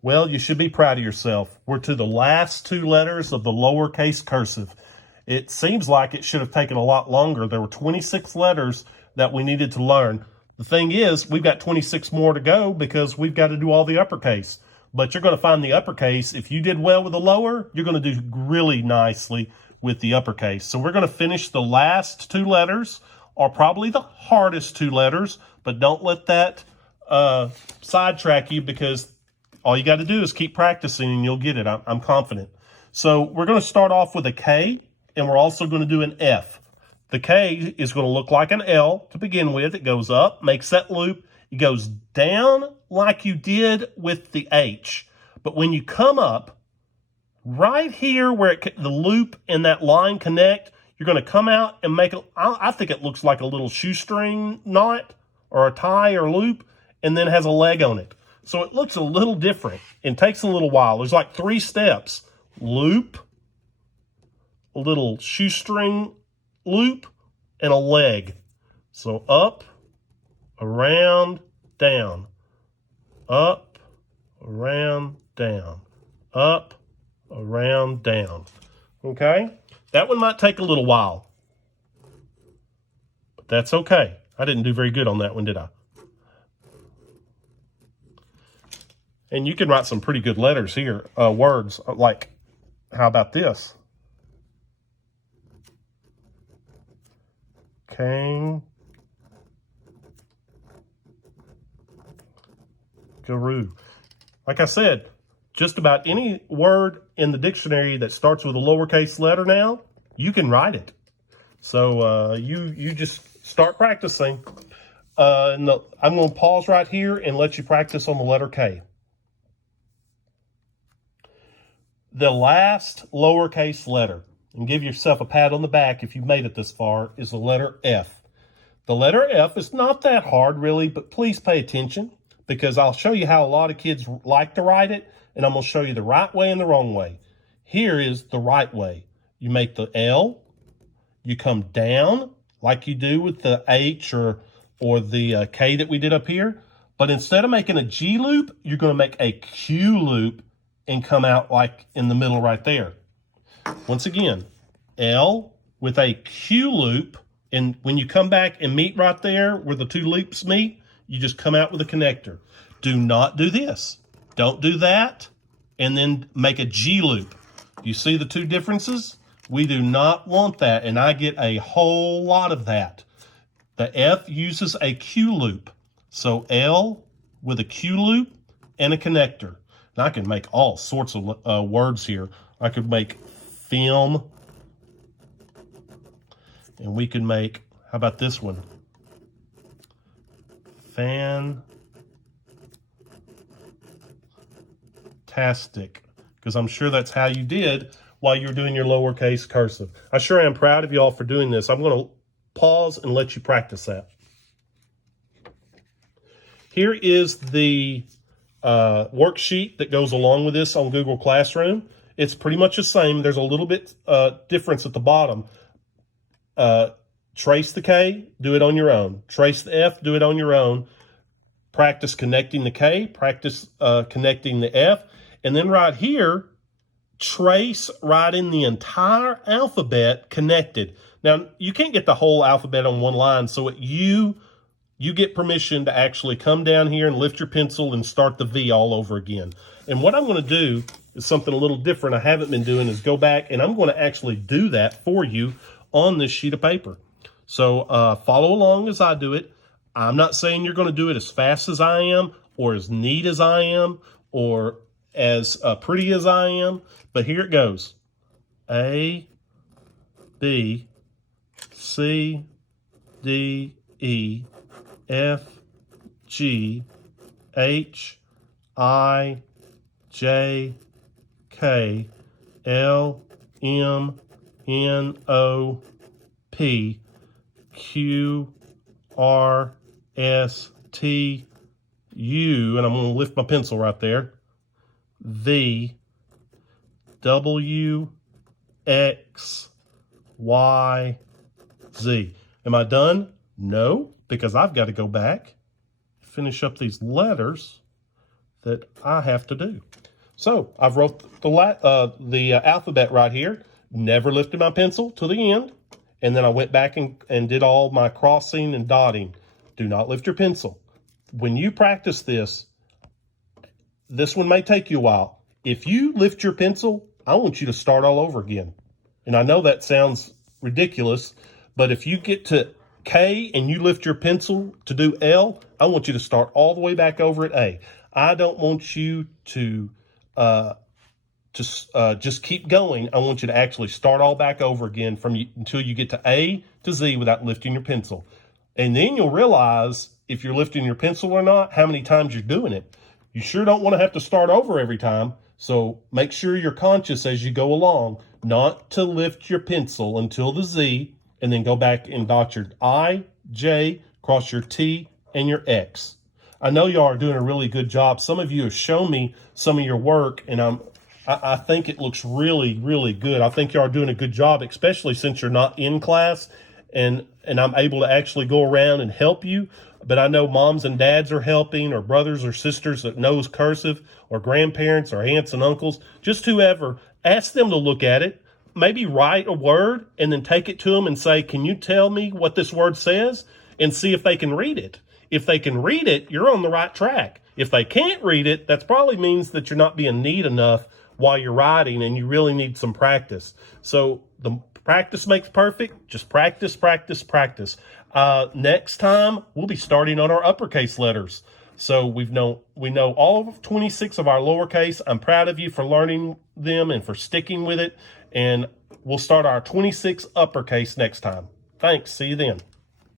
Well, you should be proud of yourself. We're to the last two letters of the lowercase cursive. It seems like it should have taken a lot longer. There were 26 letters that we needed to learn. The thing is, we've got 26 more to go because we've got to do all the uppercase. But you're going to find the uppercase. If you did well with the lower, you're going to do really nicely with the uppercase. So we're going to finish the last two letters, or probably the hardest two letters, but don't let that sidetrack you, because all you got to do is keep practicing and you'll get it. I'm confident. So we're going to start off with a K, and we're also going to do an F. The K is going to look like an L to begin with. It goes up, makes that loop. It goes down like you did with the H. But when you come up, right here where the loop and that line connect, you're going to come out and make I think it looks like a little shoestring knot or a tie or loop, and then has a leg on it. So it looks a little different and takes a little while. There's like 3 steps. Loop, a little shoestring loop, and a leg. So up, around, down. Up, around, down. Up, around, down. Okay? That one might take a little while. But that's okay. I didn't do very good on that one, did I? And you can write some pretty good letters here, words, like, how about this? Kangaroo. Like I said, just about any word in the dictionary that starts with a lowercase letter now, you can write it. So you just start practicing. I'm going to pause right here and let you practice on the letter K. The last lowercase letter, and give yourself a pat on the back if you've made it this far, is the letter F. The letter F is not that hard, really, but please pay attention, because I'll show you how a lot of kids like to write it, and I'm going to show you the right way and the wrong way. Here is the right way. You make the L, you come down like you do with the H or the K that we did up here, but instead of making a G loop, you're going to make a Q loop and come out like in the middle right there. Once again, L with a Q loop, and when you come back and meet right there where the two loops meet, you just come out with a connector. Do not do this. Don't do that and then make a G loop. You see the two differences? We do not want that, and I get a whole lot of that. The F uses a Q loop. So L with a Q loop and a connector. And I can make all sorts of words here. I could make film. And we could make, how about this one? Fantastic. Because I'm sure that's how you did while you're doing your lowercase cursive. I sure am proud of you all for doing this. I'm going to pause and let you practice that. Here is the worksheet that goes along with this on Google Classroom. It's pretty much the same. There's a little bit difference at the bottom. Trace the K, do it on your own. Trace the F, do it on your own. Practice connecting the K, practice connecting the F. And then right here, trace right in the entire alphabet connected. Now, you can't get the whole alphabet on one line, so you get permission to actually come down here and lift your pencil and start the V all over again. And what I'm going to do is something a little different I haven't been doing, is go back and I'm going to actually do that for you on this sheet of paper. So follow along as I do it. I'm not saying you're going to do it as fast as I am, or as neat as I am, or as pretty as I am, but here it goes. A, B, C, D, E, F, G, H, I, J, K, L, M, N, O, P, Q, R, S, T, U, and I'm going to lift my pencil right there, V, W, X, Y, Z. Am I done? No, because I've got to go back, finish up these letters, that I have to do. So I've wrote the alphabet right here, never lifted my pencil to the end, and then I went back and did all my crossing and dotting. Do not lift your pencil. When you practice this one may take you a while. If you lift your pencil, I want you to start all over again. And I know that sounds ridiculous, but if you get to K and you lift your pencil to do L, I want you to start all the way back over at A. I don't want you to just keep going. I want you to actually start all back over again until you get to A to Z without lifting your pencil. And then you'll realize if you're lifting your pencil or not, how many times you're doing it. You sure don't want to have to start over every time. So make sure you're conscious as you go along, not to lift your pencil until the Z, and then go back and dot your I, J, cross your T, and your X. I know y'all are doing a really good job. Some of you have shown me some of your work, and I think it looks really, really good. I think y'all are doing a good job, especially since you're not in class, and I'm able to actually go around and help you. But I know moms and dads are helping, or brothers or sisters that knows cursive, or grandparents or aunts and uncles, just whoever. Ask them to look at it, maybe write a word, and then take it to them and say, can you tell me what this word says? And see if they can read it. If they can read it, you're on the right track. If they can't read it, that probably means that you're not being neat enough while you're writing, and you really need some practice. So the practice makes perfect. Just practice, practice, practice. Next time, we'll be starting on our uppercase letters. So we know all of 26 of our lowercase. I'm proud of you for learning them and for sticking with it. And we'll start our 26 uppercase next time. Thanks. See you then.